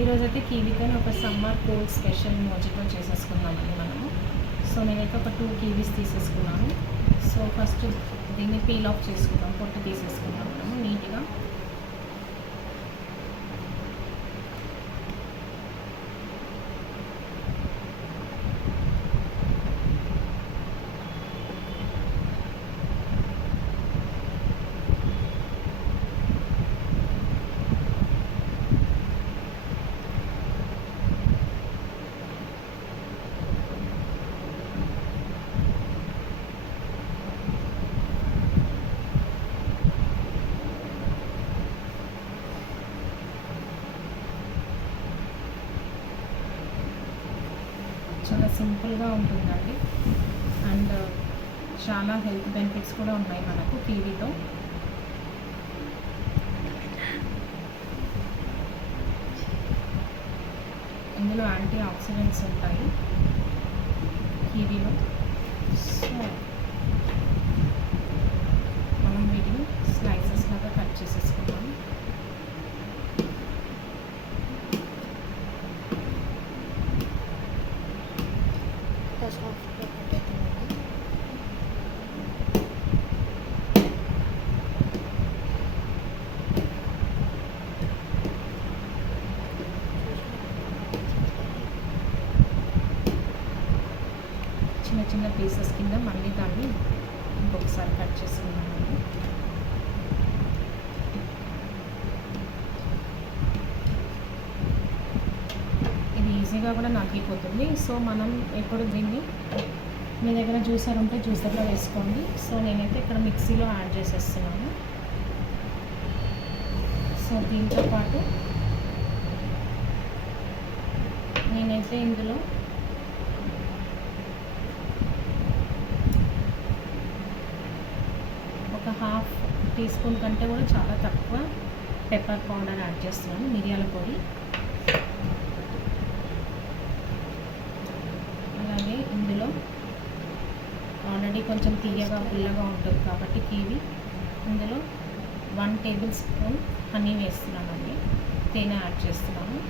ఈరోజైతే కివీతో ఒక summer cool special mojito చేసేసుకున్నామండి మనము. సో నేనైతే ఒక 2 కివీస్ తీసేసుకున్నాను. సో ఫస్ట్ దీన్ని పీల్ ఆఫ్ చేసుకుందాం, పొట్టు తీసేసుకుందాం మనము నీట్గా. చాలా సింపుల్గా ఉంటుందండి అండ్ చాలా హెల్త్ బెనిఫిట్స్ కూడా ఉన్నాయి మనకు కివీతో. ఇందులో యాంటీ ఆక్సిడెంట్స్ ఉంటాయి కివీలో. సో మనం వీటిని స్లైసెస్ లాగా కట్ చేసేసుకుంటాం. చిన్న చిన్న పీసెస్ కింద మళ్ళీ దాన్ని ఇంకొకసారి కట్ చేసుకున్నాను. ఇది ఈజీగా కూడా నలిగిపోతుంది. సో మనం ఎప్పుడు దీన్ని మీ దగ్గర జ్యూసర్ ఉంటే జ్యూసర్లో వేసుకోండి. సో నేనైతే ఇక్కడ మిక్సీలో యాడ్ చేసేస్తున్నాను. సో దీంతో పాటు నేనైతే ఇందులో ఒక హాఫ్ టీ స్పూన్ కంటే కూడా చాలా తక్కువ పెప్పర్ పౌడర్ యాడ్ చేస్తున్నాను, మిరియాల పొడి. అలాగే ఇందులో ఆల్రెడీ కొంచెం తీయగా పుల్లగా ఉంటుంది కాబట్టి కివీ, ఇందులో 1 టేబుల్ స్పూన్ హనీ వేస్తున్నానండి, తేనె యాడ్ చేస్తున్నాను.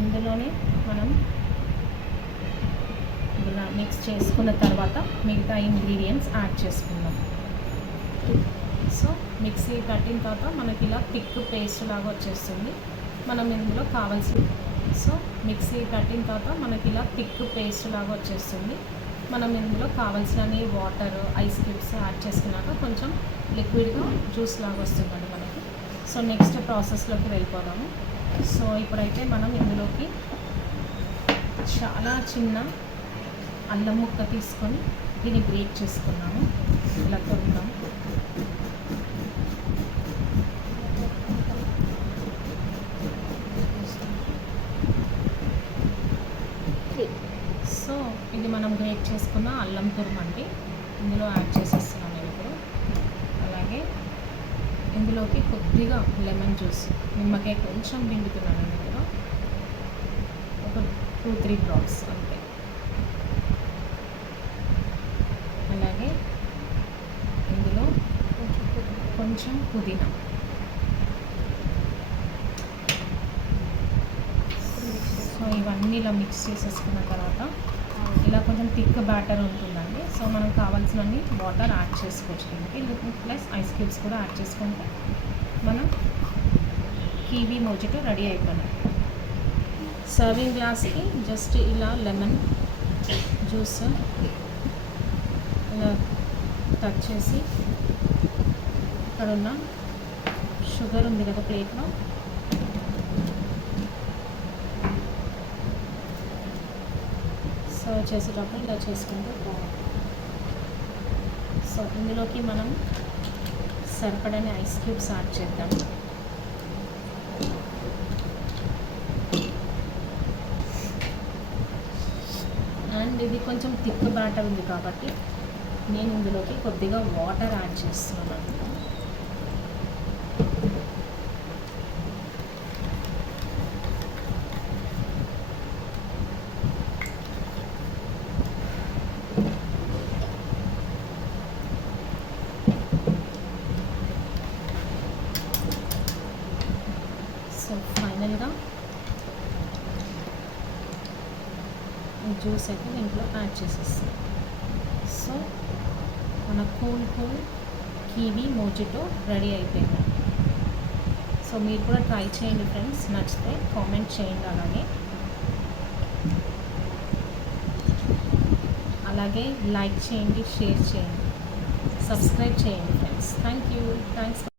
ఇందులోనే మనం ఇలా మిక్స్ చేసుకున్న తర్వాత మిగతా ఇంగ్రీడియంట్స్ యాడ్ చేసుకుందాం. సో మిక్సీ పట్టిన తర్వాత మనకి ఇలా థిక్ పేస్ట్ లాగా వచ్చేస్తుంది. మనం ఇందులో మిక్సీ పట్టిన తర్వాత మనకి ఇలా థిక్ పేస్ట్ లాగా వచ్చేస్తుంది. మనం ఇందులో కావాల్సినన్ని వాటర్, ఐస్ క్యూబ్స్ యాడ్ చేసుకున్నాక కొంచెం లిక్విడ్గా జ్యూస్ లాగా వస్తుందండి మనకి. సో నెక్స్ట్ ప్రాసెస్లోకి వెళ్ళిపోదాము. సో ఇప్పుడైతే మనం ఇందులోకి చాలా చిన్న అల్లం ముక్క తీసుకొని దీన్ని గ్రేట్ చేసుకున్నాము. ఇలా కొడతాం. సో ఇది మనం గ్రేట్ చేసుకున్న అల్లం తురుమండి ఇందులో యాడ్ చేసేస్తున్నాను నేను ఇప్పుడు. అలాగే ఇందులోకి కొద్దిగా లెమన్ జ్యూస్, నిమ్మకాయ కొంచెం పిండుతున్నాను ఇందులో, ఒక 2-3 డ్రాప్స్ అంతే. అలాగే ఇందులో కొంచెం పుదీనా. సో ఇవన్నీ ఇలా మిక్స్ చేసేసుకున్న తర్వాత ఇలా కొంచెం థిక్ బ్యాటర్ ఉంటుందండి. సో మనం కావాల్సినన్ని వాటర్ యాడ్ చేసుకోవచ్చు దీనికి, ప్లస్ ఐస్ క్యూబ్స్ కూడా యాడ్ చేసుకుంటే మనం కివీ మోజిటో రెడీ అయిపోయింది. సర్వింగ్ గ్లాస్కి జస్ట్ ఇలా లెమన్ జ్యూస్ ఇలా టచ్ చేసి ఇక్కడ ఉన్న షుగర్ ఉంది కదా ప్లేట్లో, సర్వ్ చేసేటప్పుడు ఇలా చేసుకుంటే బాగుంటుంది. సో ఇందులోకి మనం సరిపడని ఐస్ క్యూబ్స్ యాడ్ చేద్దాం. అండ్ ఇది కొంచెం థిక్ బ్యాటర్ ఉంది కాబట్టి నేను ఇందులోకి కొద్దిగా వాటర్ యాడ్ చేస్తున్నాను. సో ఫైనల్గా ఈ జ్యూస్ అయితే దీంట్లో యాడ్ చేసేస్తాం. సో మన కూల్ కివీ మోజిటో రెడీ అయిపోయింది. సో మీరు కూడా ట్రై చేయండి ఫ్రెండ్స్, నచ్చితే కామెంట్ చేయండి. అలాగే లైక్ చేయండి, షేర్ చేయండి, సబ్స్క్రైబ్ చేయండి ఫ్రెండ్స్. Thank you. థ్యాంక్స్.